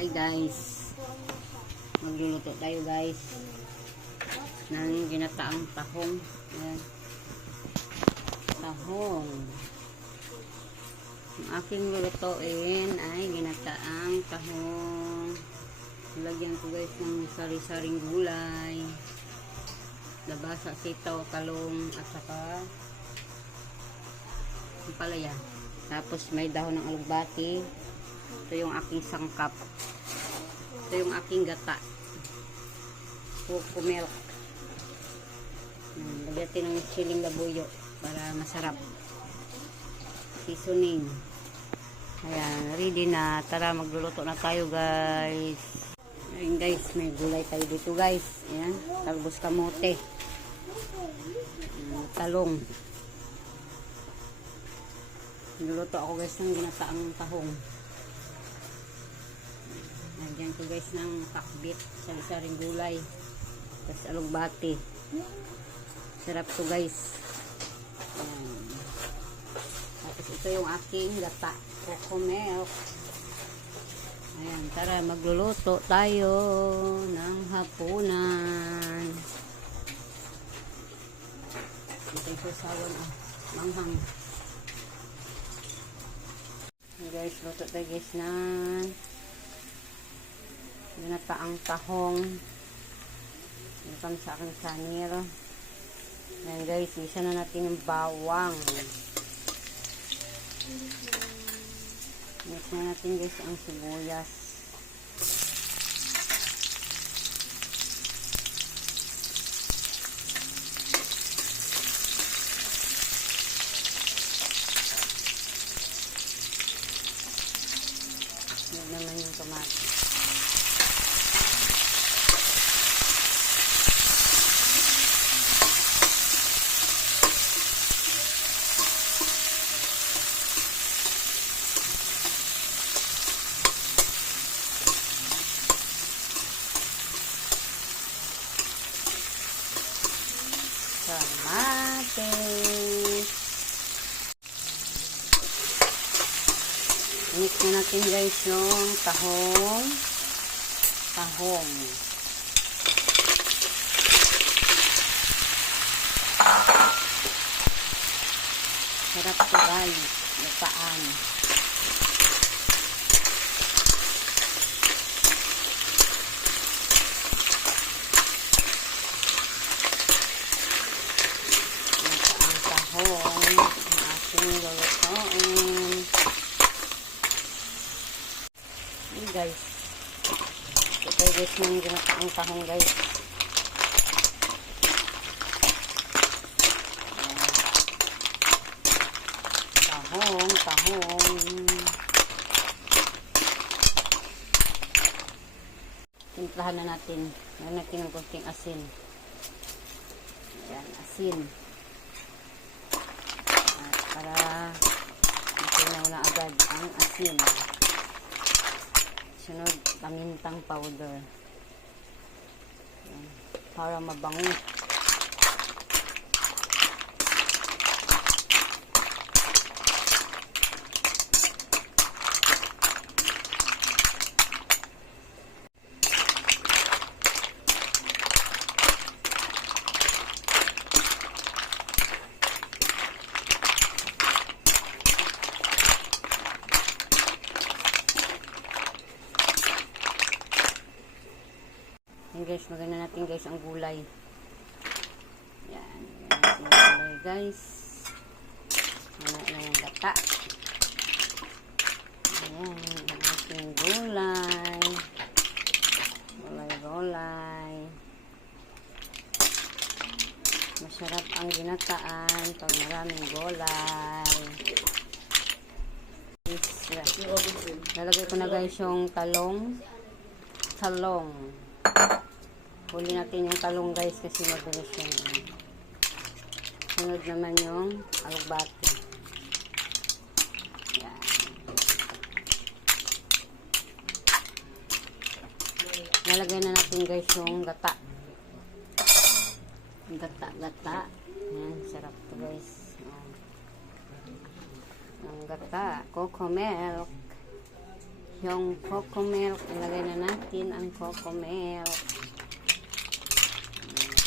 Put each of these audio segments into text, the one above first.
Hi guys, magluluto tayo guys ng ginataang tahong. Ayan. Tahong. Ang aking lulutuin ay ginataang tahong. Lagyan ko guys ng sari-saring gulay, labasa, sitaw, talong at saka palaya. Tapos may dahon ng alugbati. Ito yung aking sangkap. Ito yung aking gata. Coco milk. Lagyan natin ng siling labuyo para masarap. Seasoning. Ayan, ready na. Tara, magluluto na tayo guys. Ayan guys, may gulay tayo dito guys. Ayan, talbos kamote. Talong. Niluluto ako guys ng ginataang tahong. Nagyan ko guys ng pakbit, sari-saring gulay, tapos alugbati. Sarap to guys. Tapos ito yung aking gata, coco milk. Ayan, tara magluluto tayo ng hapunan. Ito yung sasawan manghang. Guys, luto tayo guys na ginataang tahong. Ito sa aking sanir. Ayan guys, isa na natin yung bawang. Mix na natin guys ang sibuyas. Yan naman yung tomato. Kamatis. Mix na natin guys yung tahong. Sarap ito guys. Lupaan. Guys, ito guys ng ginataang tahong guys. Tahong. Timplahan na natin. Meron natin ng konting asin. Ayan, asin. At para matinaw na agad ang asin. Sunod, pamintang powder. Ayan, para mabango. Yan guys, maganda natin guys ang gulay. Yan, ang gulay guys. Ano na yung gata. Ayan, ang ating gulay. Gulay. Masarap ang ginataan pag maraming gulay. Lalagay ko na guys yung talong. Huli natin yung talong guys kasi mabilis yun. Sunod naman yung alugbati. Yan. Nalagay na natin guys yung gata. Gata. Yan, sarap to guys. Ang gata, coco milk. yung coco milk. Ilagay na natin ang coco milk.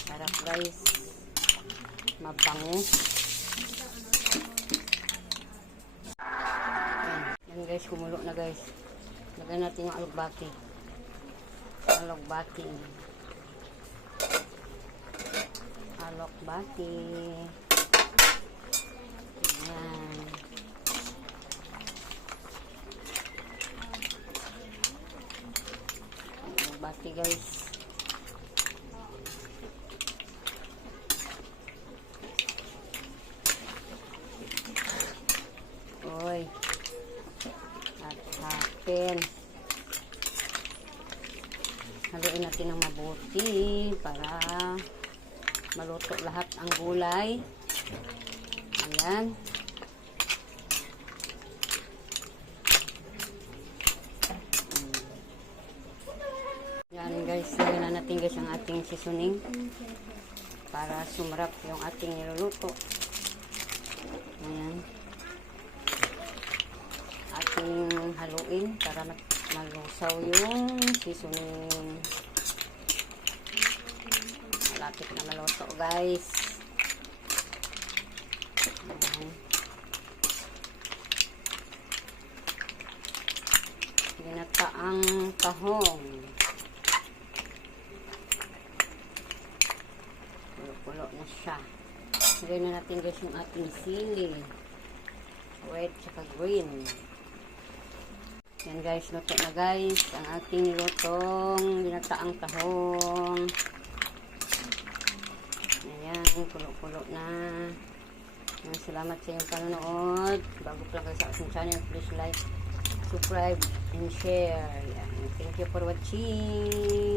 Sarap guys. Mabango. Yan guys, kumulo na guys. Lagay natin yung alugbati. Alugbati. Alugbati. Yan. Alugbati guys. Oy. At hapin. Haluin natin ng mabuti para maluto lahat ang gulay. Ayan. Yan guys, lagyan na natin guys ang ating seasoning para sumarap yung ating niluluto. Ayan. Ating haluin para malusaw yung seasoning. Malapit na maluto guys. Ayan. Ginataang tahong. Pulo na siya. Lagay na natin guys yung ating sili. Red tsaka green. Yan guys, luto na guys. Ang ating nilutong ginataang tahong. Ayan, pulo-pulo na. Ayan, salamat sa iyong panonood. Bago pa lang kayo sa ating channel, please like, subscribe, and share. Ayan, thank you for watching.